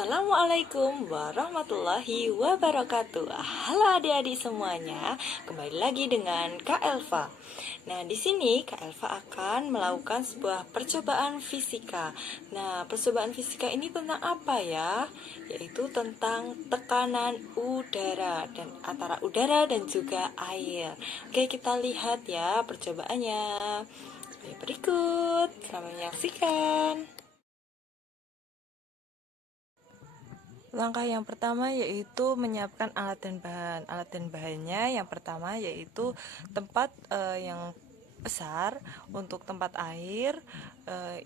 Assalamualaikum warahmatullahi wabarakatuh. Halo adik-adik semuanya, kembali lagi dengan Kak Elva. Nah, di sini Kak Elva akan melakukan sebuah percobaan fisika. Nah, percobaan fisika ini tentang apa ya? Yaitu tentang tekanan udara dan antara udara dan juga air. Oke, kita lihat ya percobaannya. Berikut, selamat menyaksikan. Langkah yang pertama yaitu menyiapkan alat dan bahan. Alat dan bahannya yang pertama yaitu tempat yang besar untuk tempat air.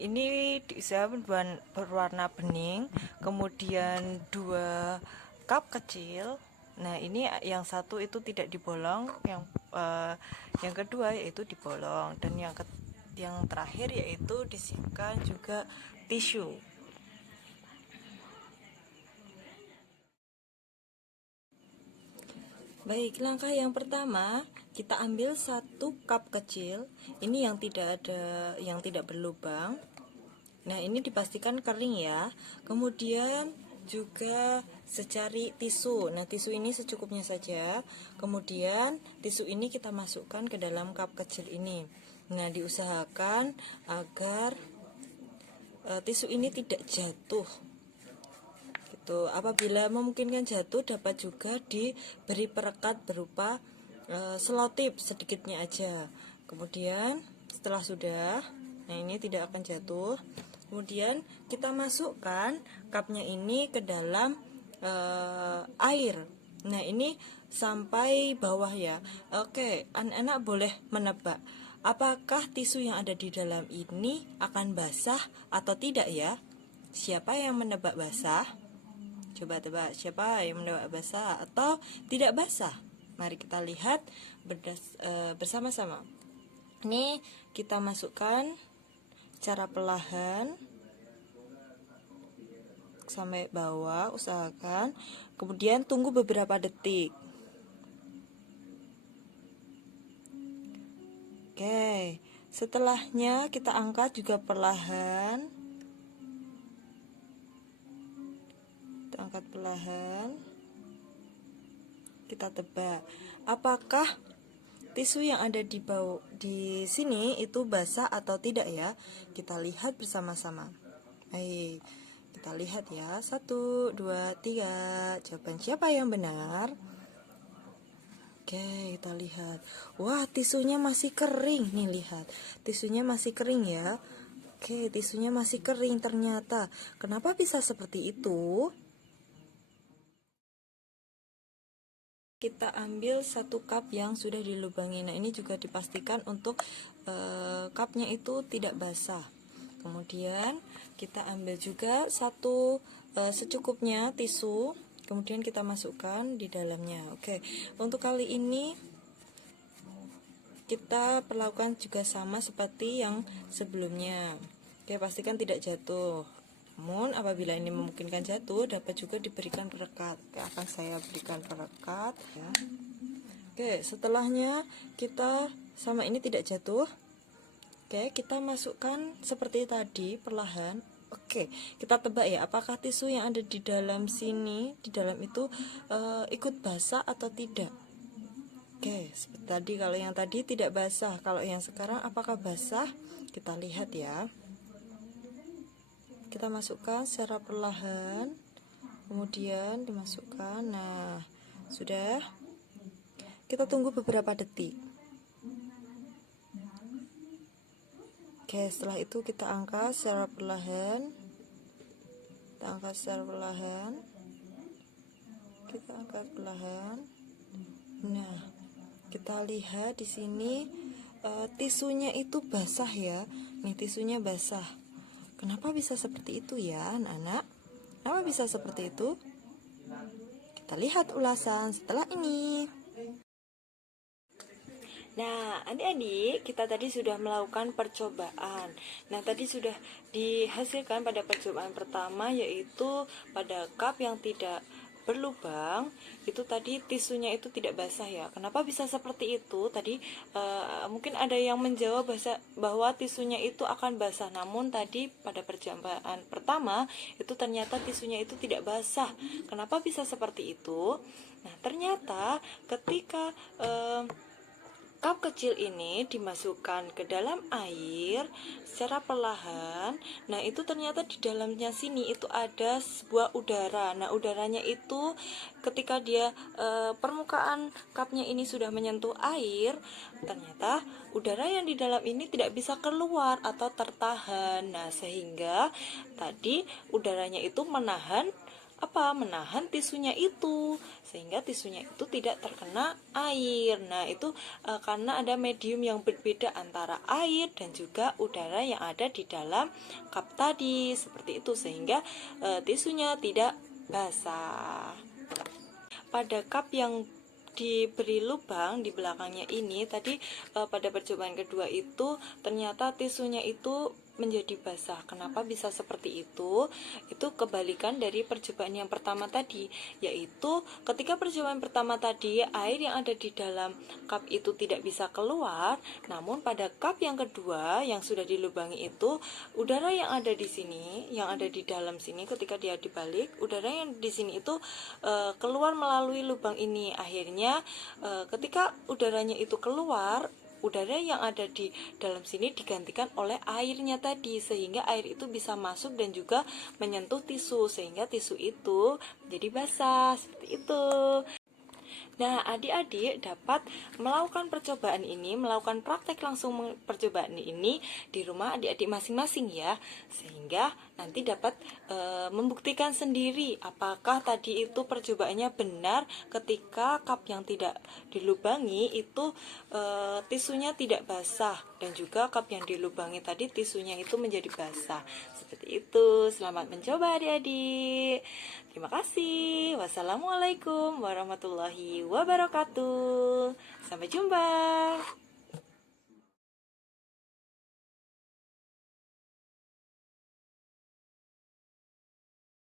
Ini diusahakan berwarna bening. Kemudian 2 cup kecil. Nah, ini yang satu itu tidak dibolong, yang kedua yaitu dibolong, dan yang terakhir yaitu disiapkan juga tisu. Baik, langkah yang pertama kita ambil 1 cup kecil. Ini yang tidak berlubang. Nah, ini dipastikan kering ya. Kemudian juga secari tisu. Nah, tisu ini secukupnya saja. Kemudian tisu ini kita masukkan ke dalam cup kecil ini. Nah, diusahakan agar tisu ini tidak jatuh. Apabila memungkinkan jatuh, dapat juga diberi perekat berupa selotip sedikitnya aja. Kemudian setelah sudah, nah ini tidak akan jatuh. Kemudian kita masukkan cupnya ini ke dalam air. Nah, ini sampai bawah ya. Oke, anak-anak boleh menebak apakah tisu yang ada di dalam ini akan basah atau tidak ya. Siapa yang menebak basah? Coba tebak, siapa yang menebak basah atau tidak basah? Mari kita lihat bersama-sama. Ini kita masukkan secara perlahan sampai bawah, usahakan. Kemudian tunggu beberapa detik. Oke, setelahnya kita angkat juga perlahan. Angkat perlahan, kita tebak apakah tisu yang ada di sini itu basah atau tidak ya. Kita lihat bersama-sama. Baik, kita lihat ya. 1, 2, 3. Jawaban siapa yang benar? Oke, kita lihat. Wah, tisunya masih kering nih, lihat. Tisunya masih kering ya. Oke, tisunya masih kering ternyata. Kenapa bisa seperti itu? Kita ambil 1 cup yang sudah dilubangi. Nah, ini juga dipastikan untuk cupnya itu tidak basah. Kemudian kita ambil juga secukupnya tisu. Kemudian kita masukkan di dalamnya. Oke, untuk kali ini kita perlakukan juga sama seperti yang sebelumnya. Oke, pastikan tidak jatuh. Namun apabila ini memungkinkan jatuh, dapat juga diberikan perekat. Oke, akan saya berikan perekat ya. Oke, setelahnya kita sama ini tidak jatuh. Oke, kita masukkan seperti tadi perlahan. Oke, kita tebak ya, apakah tisu yang ada di dalam sini, di dalam itu ikut basah atau tidak. Oke, seperti tadi, kalau yang tadi tidak basah, kalau yang sekarang apakah basah? Kita lihat ya. Kita masukkan secara perlahan, kemudian dimasukkan. Nah, sudah. Kita tunggu beberapa detik. Oke, setelah itu kita angkat secara perlahan. Kita angkat secara perlahan. Kita angkat perlahan. Nah, kita lihat di sini tisunya itu basah ya. Nih, tisunya basah. Kenapa bisa seperti itu ya, anak-anak? Kenapa bisa seperti itu? Kita lihat ulasan setelah ini. Nah, adik-adik, kita tadi sudah melakukan percobaan. Nah, tadi sudah dihasilkan pada percobaan pertama, yaitu pada cup yang tidak berlubang itu tadi tisunya itu tidak basah ya. Kenapa bisa seperti itu? Tadi mungkin ada yang menjawab bahwa tisunya itu akan basah, namun tadi pada percobaan pertama itu ternyata tisunya itu tidak basah. Kenapa bisa seperti itu? Nah, ternyata ketika cup kecil ini dimasukkan ke dalam air secara perlahan. Nah, itu ternyata di dalamnya sini itu ada sebuah udara. Nah, udaranya itu ketika dia permukaan cupnya ini sudah menyentuh air, ternyata udara yang di dalam ini tidak bisa keluar atau tertahan. Nah, sehingga tadi udaranya itu menahan tisunya itu, sehingga tisunya itu tidak terkena air. Nah, itu karena ada medium yang berbeda antara air dan juga udara yang ada di dalam cup tadi, seperti itu, sehingga tisunya tidak basah. Pada cup yang diberi lubang di belakangnya ini tadi, pada percobaan kedua itu ternyata tisunya itu menjadi basah. Kenapa bisa seperti itu? Itu kebalikan dari percobaan yang pertama tadi, yaitu ketika percobaan pertama tadi air yang ada di dalam cup itu tidak bisa keluar, namun pada cup yang kedua yang sudah dilubangi itu udara yang ada di sini, yang ada di dalam sini, ketika dia dibalik, udara yang di sini itu keluar melalui lubang ini. Akhirnya ketika udaranya itu keluar, udara yang ada di dalam sini digantikan oleh airnya tadi, sehingga air itu bisa masuk dan juga menyentuh tisu, sehingga tisu itu jadi basah, seperti itu. Nah, adik-adik dapat melakukan percobaan ini, melakukan praktek langsung percobaan ini di rumah adik-adik masing-masing ya, sehingga nanti dapat membuktikan sendiri apakah tadi itu percobaannya benar ketika cup yang tidak dilubangi itu tisunya tidak basah, dan juga cup yang dilubangi tadi tisunya itu menjadi basah. Seperti itu. Selamat mencoba adik-adik. Terima kasih. Wassalamualaikum warahmatullahi wabarakatuh. Sampai jumpa.